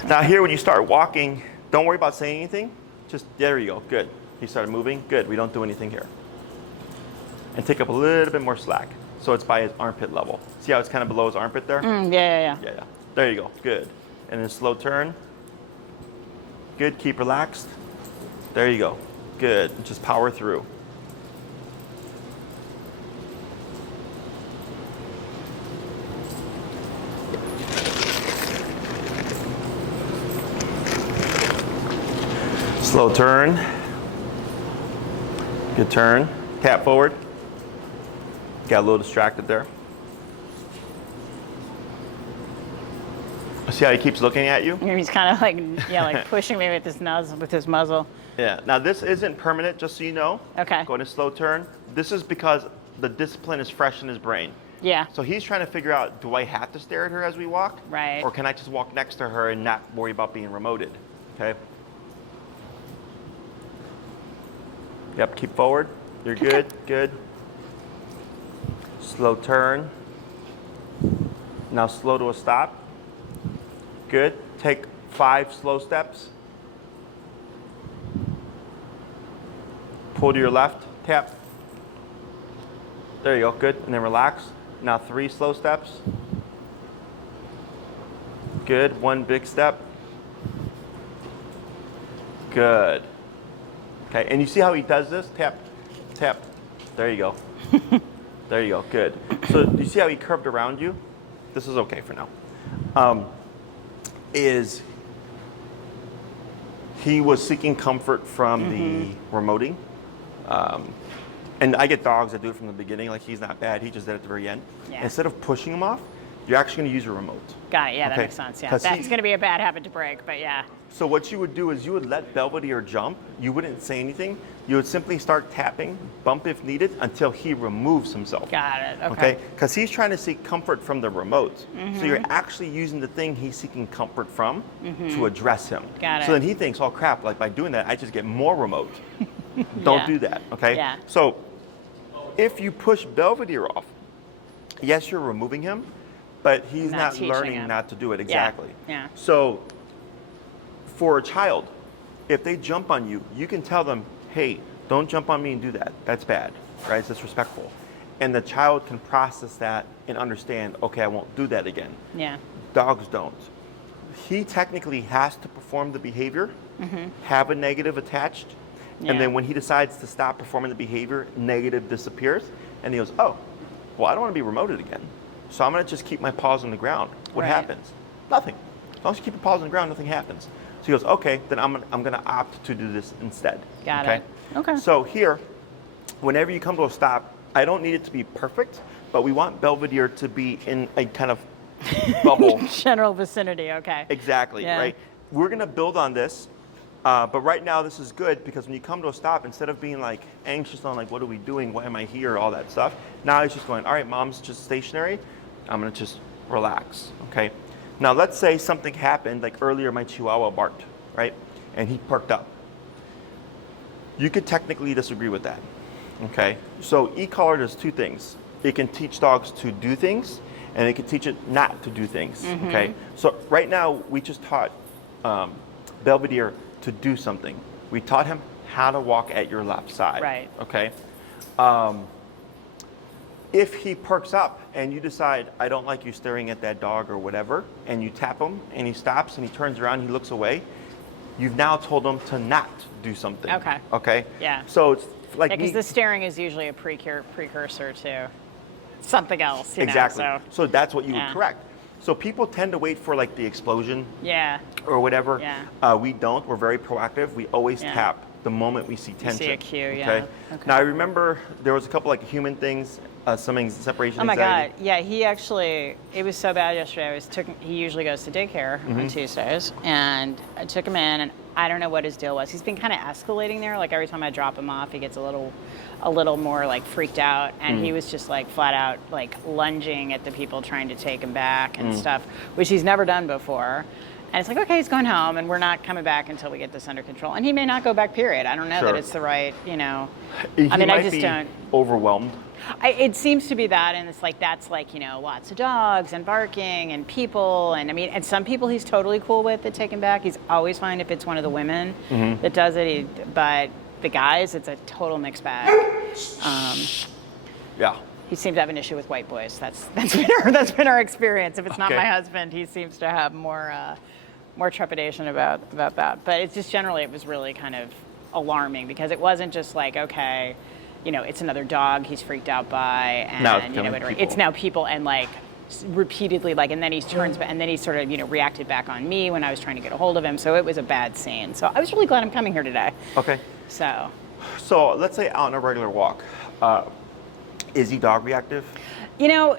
Now here, when you start walking, don't worry about saying anything. Just, there you go. Good. He started moving. Good. We don't do anything here. And take up a little bit more slack. So it's by his armpit level. See how it's kind of below his armpit there? Yeah. Yeah. There you go. Good. And then slow turn. Good. Keep relaxed. There you go. Good. Just power through. Slow turn. Good turn. Tap forward. Got a little distracted there. See how he keeps looking at you? He's kind of like pushing me with his muzzle. Yeah. Now this isn't permanent, just so you know. Okay. Go in a slow turn. This is because the discipline is fresh in his brain. Yeah. So he's trying to figure out, do I have to stare at her as we walk? Right. Or can I just walk next to her and not worry about being remoted? Okay. Yep, keep forward. You're good, good. Slow turn. Now slow to a stop. Good. Take 5 slow steps. Pull to your left, tap. There you go, good. And then relax. Now 3 slow steps. Good. One big step. Good. Okay, and you see how he does this? Tap, tap. There you go. There you go. Good. So do you see how he curved around you? This is okay for now. Is he was seeking comfort from the remoting. And I get dogs that do it from the beginning, like he's not bad, he just did it at the very end. Yeah. Instead of pushing him off, you're actually gonna use your remote. Got it, yeah, that Okay. makes sense, yeah. 'Cause That's gonna be a bad habit to break, but yeah. So what you would do is you would let Belvidere jump, you wouldn't say anything, you would simply start tapping, bump if needed, until he removes himself. Got it, okay. Because he's trying to seek comfort from the remote. So you're actually using the thing he's seeking comfort from to address him. Got it. So then he thinks, oh crap, like by doing that, I just get more remote. Don't Yeah. do that, okay? Yeah. So if you push Belvidere off, yes, you're removing him, but he's Not not teaching learning him. not to do it exactly. yeah. So for a child, if they jump on you, you can tell them, hey, don't jump on me and do that. That's bad, right? It's disrespectful. And the child can process that and understand, okay, I won't do that again. Yeah. Dogs don't. He technically has to perform the behavior, have a negative attached, Yeah. and then when he decides to stop performing the behavior, negative disappears, and he goes, oh, well, I don't want to be remoted again. So I'm going to just keep my paws on the ground. What Right. happens? Nothing. As long as you keep your paws on the ground, nothing happens. So he goes, okay, then I'm going to opt to do this instead. Got it. Okay. So here, whenever you come to a stop, I don't need it to be perfect, but we want Belvidere to be in a kind of bubble. General vicinity, okay. Exactly, Yeah. right? We're going to build on this, but right now this is good because when you come to a stop, instead of being like anxious on like, what are we doing? Why am I here? All that stuff. Now it's just going, all right, mom's just stationary. I'm going to just relax, okay? Now let's say something happened, like earlier my Chihuahua barked, right? And he perked up. You could technically disagree with that, okay? So e-collar does two things. It can teach dogs to do things, and it can teach it not to do things, okay? So right now, we just taught Belvidere to do something. We taught him how to walk at your left side, Right. okay? If he perks up and you decide, I don't like you staring at that dog or whatever, and you tap him and he stops and he turns around, he looks away, you've now told him to not do something. Okay. Okay? Yeah. So it's like Because me- the staring is usually a precursor to something else, you exactly. know, So that's what you Yeah. would correct. So people tend to wait for like the explosion yeah. or whatever. Yeah. We don't. We're very proactive. We always Yeah. tap the moment we see tension. see a cue, yeah. Okay? Okay. Now I remember there was a couple like human things, some separation Oh my anxiety. God! Yeah, he actually. It was so bad yesterday. He usually goes to daycare on Tuesdays, and I took him in, and I don't know what his deal was. He's been kind of escalating there. Like every time I drop him off, he gets a little more like freaked out, and he was just like flat out like lunging at the people trying to take him back and stuff, which he's never done before. And it's like, okay, he's going home, and we're not coming back until we get this under control. And he may not go back. Period. I don't know Sure. that it's the right, you know. He I mean, I might just be don't. overwhelmed. It seems to be that, and it's like that's like, you know, lots of dogs and barking and people, and I mean, and some people he's totally cool with that take him back. He's always fine if it's one of the women that does it, but the guys, it's a total mixed bag. Yeah. He seems to have an issue with white boys. That's been our experience. If it's not Okay. my husband, he seems to have more trepidation about that. But it's just generally, it was really kind of alarming because it wasn't just like, okay, you know, it's another dog he's freaked out by, and Now it's you know, becoming it's people. now people, and like repeatedly, like, and then he turns back, and then he sort of, you know, reacted back on me when I was trying to get a hold of him. So it was a bad scene. So I was really glad I'm coming here today. Okay. So So let's say out on a regular walk, is he dog reactive? you know,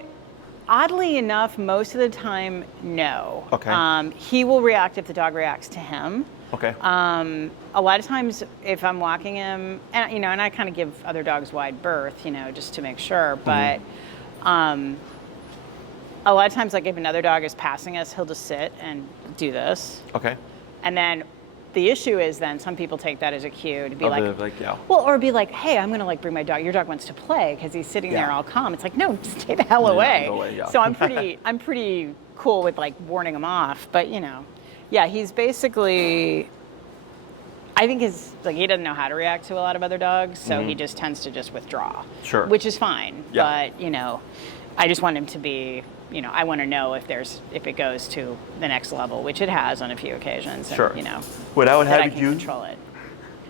oddly enough, most of the time, no. Okay. He will react if the dog reacts to him. Okay. A lot of times, if I'm walking him, and you know, and I kind of give other dogs wide berth, you know, just to make sure. But a lot of times, like if another dog is passing us, he'll just sit and do this, Okay. and then the issue is then some people take that as a cue to be Yeah. well, or be like, hey, I'm gonna like bring my dog. Your dog wants to play because he's sitting there Yeah. all calm. It's like, no, just stay the hell Yeah, away. go away, yeah. So I'm pretty cool with like warning him off. But you know, yeah, he's basically. I think he doesn't know how to react to a lot of other dogs, so he just tends to just withdraw. Sure. Which is fine. Yeah. But you know, I just want him to be you know, I want to know if it goes to the next level, which it has on a few occasions. And, Sure. you know, What I would that have I you can do, control it.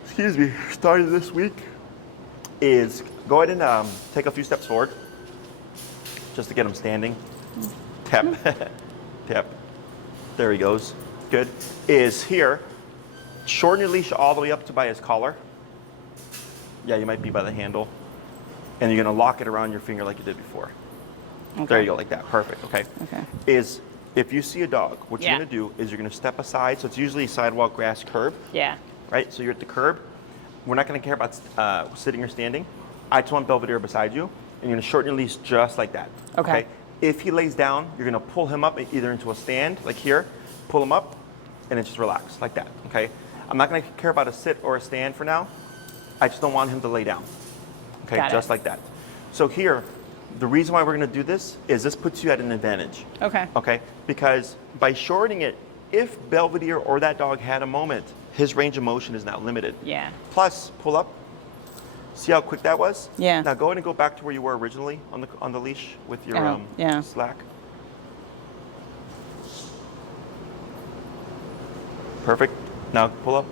excuse me, starting this week, is go ahead and take a few steps forward, just to get him standing. Tap, tap. There he goes. Good. Is here. Shorten your leash all the way up to by his collar. Yeah, you might be by the handle. And you're gonna lock it around your finger like you did before. Okay. There you go, like that. Perfect. Okay. Okay. Is if you see a dog, what Yeah. you're gonna do is you're gonna step aside. So it's usually sidewalk, grass, curb. Yeah. Right? So you're at the curb. We're not gonna care about sitting or standing. I just want Belvidere beside you, and you're gonna shorten your leash just like that. Okay. If he lays down, you're gonna pull him up either into a stand, like here, pull him up, and then just relax, like that, okay? I'm not gonna care about a sit or a stand for now. I just don't want him to lay down, okay? Got it. Just like that. So here, the reason why we're gonna do this is this puts you at an advantage. Okay. Okay, because by shortening it, if Belvidere or that dog had a moment, his range of motion is now limited. Yeah. Plus, pull up. See how quick that was? Yeah. Now go ahead and go back to where you were originally on the leash with your Yeah. slack. Perfect. Now pull up.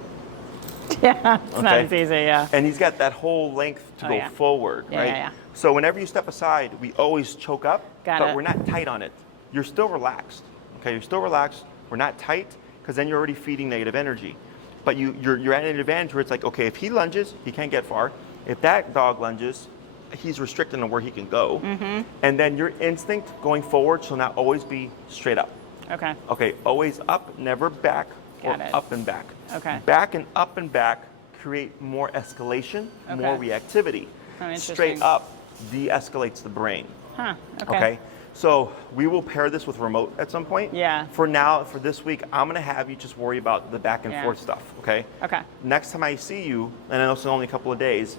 Yeah. It's not Okay. as easy. Yeah. And he's got that whole length to Oh, go yeah. forward, Yeah, right? yeah, yeah. So whenever you step aside, we always choke up, Got but it. we're not tight on it. You're still relaxed. Okay, you're still relaxed. We're not tight because then you're already feeding negative energy. But you're at an advantage where it's like, okay, if he lunges, he can't get far. If that dog lunges, he's restricted on where he can go. Mm-hmm. And then your instinct going forward shall now always be straight up. Okay. Okay, always up, never back, Got or it. up and back. Okay. Back and up and back create more escalation, more Okay. reactivity. Oh, interesting. Straight up de-escalates the brain. Huh. Okay. Okay. So we will pair this with remote at some point. Yeah. For now, for this week, I'm gonna have you just worry about the back and Yeah. forth stuff. Okay. Okay. Next time I see you, and I know it's only a couple of days,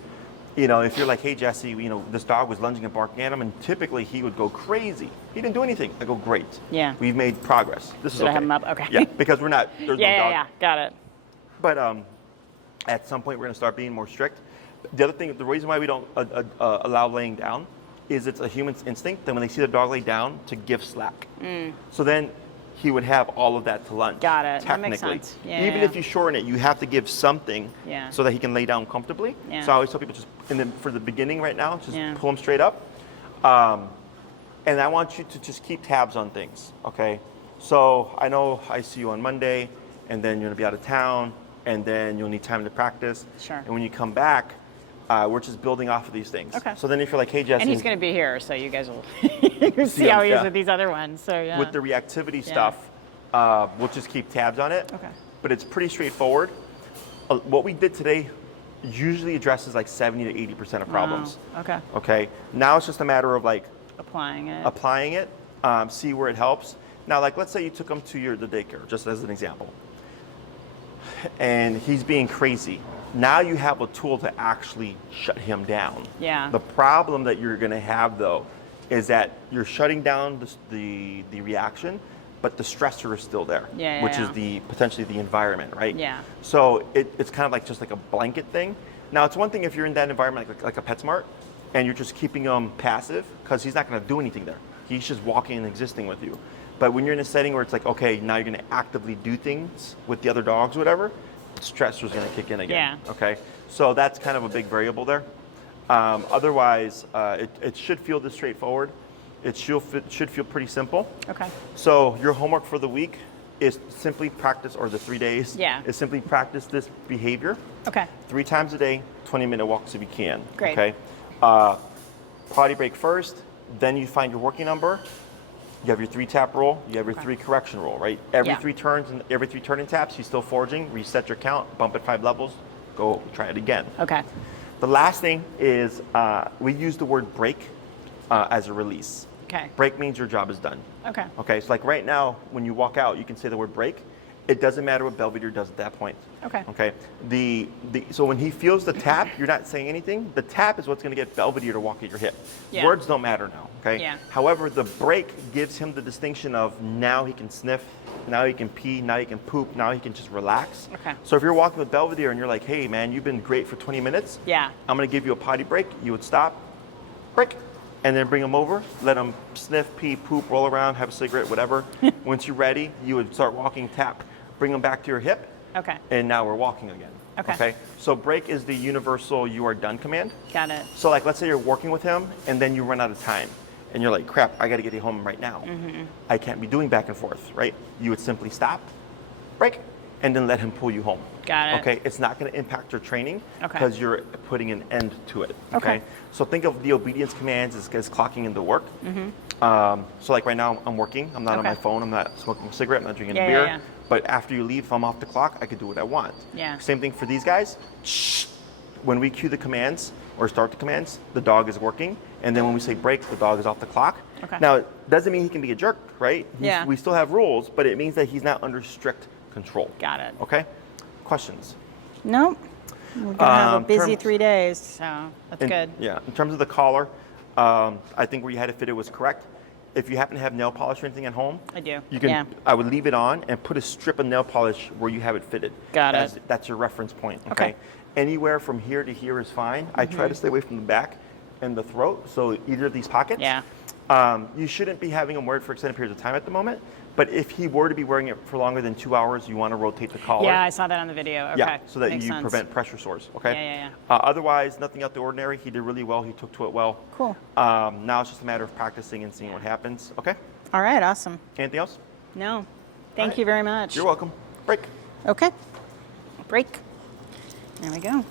you know, if you're like, hey Jesse, you know, this dog was lunging and barking at him, and typically he would go crazy. He didn't do anything. I go, great. Yeah. We've made progress. This is Did I okay. have him up? Okay. Yeah, because we're not. There's Yeah. no dog. Yeah. Got it. But at some point, we're going to start being more strict. The other thing, the reason why we don't allow laying down is it's a human's instinct that when they see the dog lay down to give slack. So then he would have all of that to lunge. Got it. That makes Technically. sense. Yeah, Even yeah, if you shorten it, you have to give something Yeah. so that he can lay down comfortably. Yeah. So I always tell people just, and then for the beginning right now, just Yeah. pull him straight up. And I want you to just keep tabs on things, okay? So I know I see you on Monday, and then you're gonna be out of town, and then you'll need time to practice. Sure. And when you come back, we're just building off of these things. Okay. So then if you're like, hey, Jesse, And he's going to be here, so you guys will see how he is yeah. with these other ones. So yeah. with the reactivity stuff, we'll just keep tabs on it. Okay. But it's pretty straightforward. What we did today usually addresses like 70 to 80% of problems. Wow. Okay. Okay. Now it's just a matter of like Applying it. applying it, see where it helps. Now, like let's say you took him to the daycare, just as an example, and he's being crazy. Now you have a tool to actually shut him down. Yeah. The problem that you're going to have though is that you're shutting down the reaction, but the stressor is still there, Yeah, yeah, which yeah. is potentially the environment, right? Yeah. So it's kind of like just like a blanket thing. Now it's one thing if you're in that environment like a PetSmart, and you're just keeping him passive because he's not going to do anything there. He's just walking and existing with you. But when you're in a setting where it's like, okay, now you're going to actively do things with the other dogs or whatever, stressor's going to kick in again. Yeah. Okay. So that's kind of a big variable there. Otherwise, it should feel this straightforward. It should feel pretty simple. Okay. So your homework for the week is simply practice, or the 3 days, Yeah. is simply practice this behavior Okay. 3 times a day, 20-minute walks if you can. Great. Okay. Potty break first, then you find your working number. You have your 3-tap rule. You have your 3 correction rule, right? Every Yeah. 3 turns and every 3 turning taps, he's still foraging. Reset your count. Bump it 5 levels. Go try it again. Okay. The last thing is we use the word break as a release. Okay. Break means your job is done. Okay. Okay, so like right now, when you walk out, you can say the word break. It doesn't matter what Belvidere does at that point. Okay. Okay. So when he feels the tap, you're not saying anything. The tap is what's going to get Belvidere to walk at your hip. Yeah. Words don't matter now. Okay. Yeah. However, the break gives him the distinction of now he can sniff, now he can pee, now he can poop, now he can just relax. Okay. So if you're walking with Belvidere and you're like, hey man, you've been great for 20 minutes. Yeah. I'm going to give you a potty break. You would stop, break, and then bring him over, let him sniff, pee, poop, roll around, have a cigarette, whatever. Once you're ready, you would start walking, tap, bring him back to your hip, Okay. and now we're walking again. Okay. So break is the universal you are done command. Got it. So like, let's say you're working with him and then you run out of time and you're like, crap, I gotta get you home right now. I can't be doing back and forth, right? You would simply stop, break, and then let him pull you home. Got it. Okay, it's not gonna impact your training Okay. because you're putting an end to it. Okay. So think of the obedience commands as clocking into work. So like right now I'm working, I'm not on Okay. my phone, I'm not smoking a cigarette, I'm not drinking Yeah, a yeah, beer. yeah. But after you leave, if I'm off the clock, I could do what I want. Yeah. Same thing for these guys. Shh. When we cue the commands or start the commands, the dog is working. And then when we say break, the dog is off the clock. Okay. Now, it doesn't mean he can be a jerk, right? Yeah. We still have rules, but it means that he's not under strict control. Got it. Okay? Questions? Nope. We're gonna have a busy terms- 3 days, so that's good. Yeah. In terms of the collar, I think where you had it fitted was correct. If you happen to have nail polish or anything at home, I do. you can. Yeah. I would leave it on and put a strip of nail polish where you have it fitted. Got it. That's your reference point. Okay. Anywhere from here to here is fine. I try to stay away from the back and the throat, so either of these pockets. Yeah. You shouldn't be having him wear it for extended periods of time at the moment. But if he were to be wearing it for longer than 2 hours, you want to rotate the collar. Yeah, I saw that on the video. Okay. Yeah, so that Makes you sense. prevent pressure sores. Okay. Yeah. Otherwise, nothing out the ordinary. He did really well. He took to it well. Cool. Now it's just a matter of practicing and seeing what happens. Okay. All right, awesome. Anything else? No. Thank right. you very much. You're welcome. Break. Okay. Break. There we go.